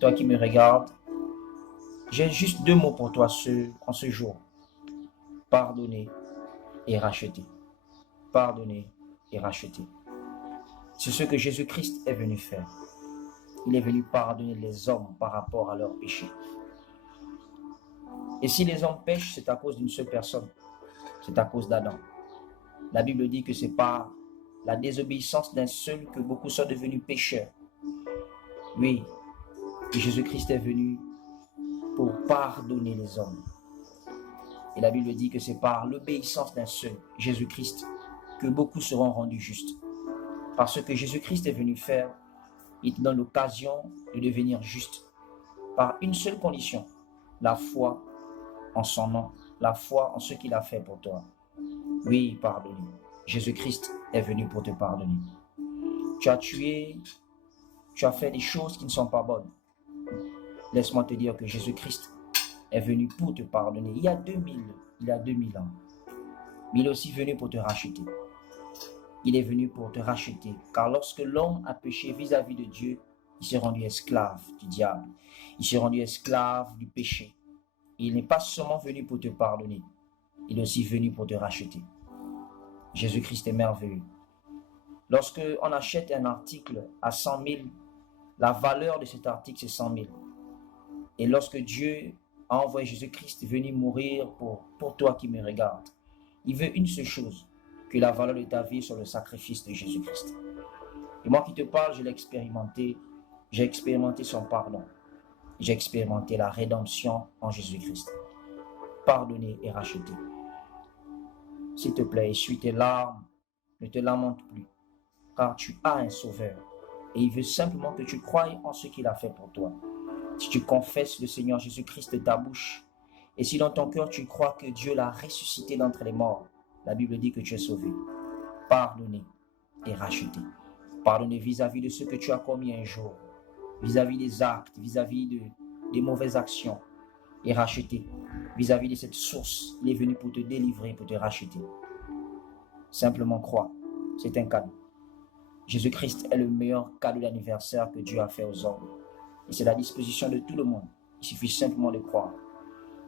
Toi qui me regardes, j'ai juste 2 mots pour toi en ce jour. Pardonner et racheter. Pardonner et racheter. C'est ce que Jésus-Christ est venu faire. Il est venu pardonner les hommes par rapport à leurs péchés. Et si les hommes pêchent, c'est à cause d'une seule personne. C'est à cause d'Adam. La Bible dit que c'est par la désobéissance d'un seul que beaucoup sont devenus pécheurs. Oui, Jésus-Christ est venu pour pardonner les hommes. Et la Bible dit que c'est par l'obéissance d'un seul, Jésus-Christ, que beaucoup seront rendus justes. Parce que Jésus-Christ est venu faire, il te donne l'occasion de devenir juste. Par une seule condition, la foi en son nom, la foi en ce qu'il a fait pour toi. Oui, pardonner. Jésus-Christ est venu pour te pardonner. Tu as tué, tu as fait des choses qui ne sont pas bonnes. Laisse-moi te dire que Jésus-Christ est venu pour te pardonner. Il y a 2000 ans. Mais il est aussi venu pour te racheter. Il est venu pour te racheter. Car lorsque l'homme a péché vis-à-vis de Dieu, il s'est rendu esclave du diable. Il s'est rendu esclave du péché. Il n'est pas seulement venu pour te pardonner. Il est aussi venu pour te racheter. Jésus-Christ est merveilleux. Lorsque on achète un article à 100 000, la valeur de cet article, c'est 100 000. Et lorsque Dieu a envoyé Jésus-Christ venir mourir pour toi qui me regardes, il veut une seule chose, que la valeur de ta vie soit le sacrifice de Jésus-Christ. Et moi qui te parle, je l'ai expérimenté. J'ai expérimenté son pardon. J'ai expérimenté la rédemption en Jésus-Christ. Pardonner et racheter. S'il te plaît, essuie tes larmes, ne te lamente plus, car tu as un sauveur. Et il veut simplement que tu croies en ce qu'il a fait pour toi. Si tu confesses le Seigneur Jésus-Christ de ta bouche, et si dans ton cœur tu crois que Dieu l'a ressuscité d'entre les morts, la Bible dit que tu es sauvé. Pardonner et racheter. Pardonner vis-à-vis de ce que tu as commis un jour, vis-à-vis des actes, vis-à-vis des mauvaises actions, et racheter vis-à-vis de cette source. Il est venu pour te délivrer, pour te racheter. Simplement crois, c'est un cadeau. Jésus-Christ est le meilleur cadeau d'anniversaire que Dieu a fait aux hommes. Et c'est à la disposition de tout le monde. Il suffit simplement de croire.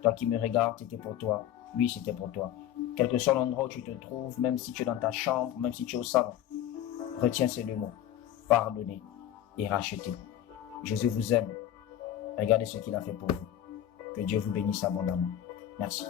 Toi qui me regardes, c'était pour toi. Oui, c'était pour toi. Quel que soit l'endroit où tu te trouves, même si tu es dans ta chambre, même si tu es au salon, retiens ces 2 mots. Pardonner et racheter. Jésus vous aime. Regardez ce qu'il a fait pour vous. Que Dieu vous bénisse abondamment. Merci.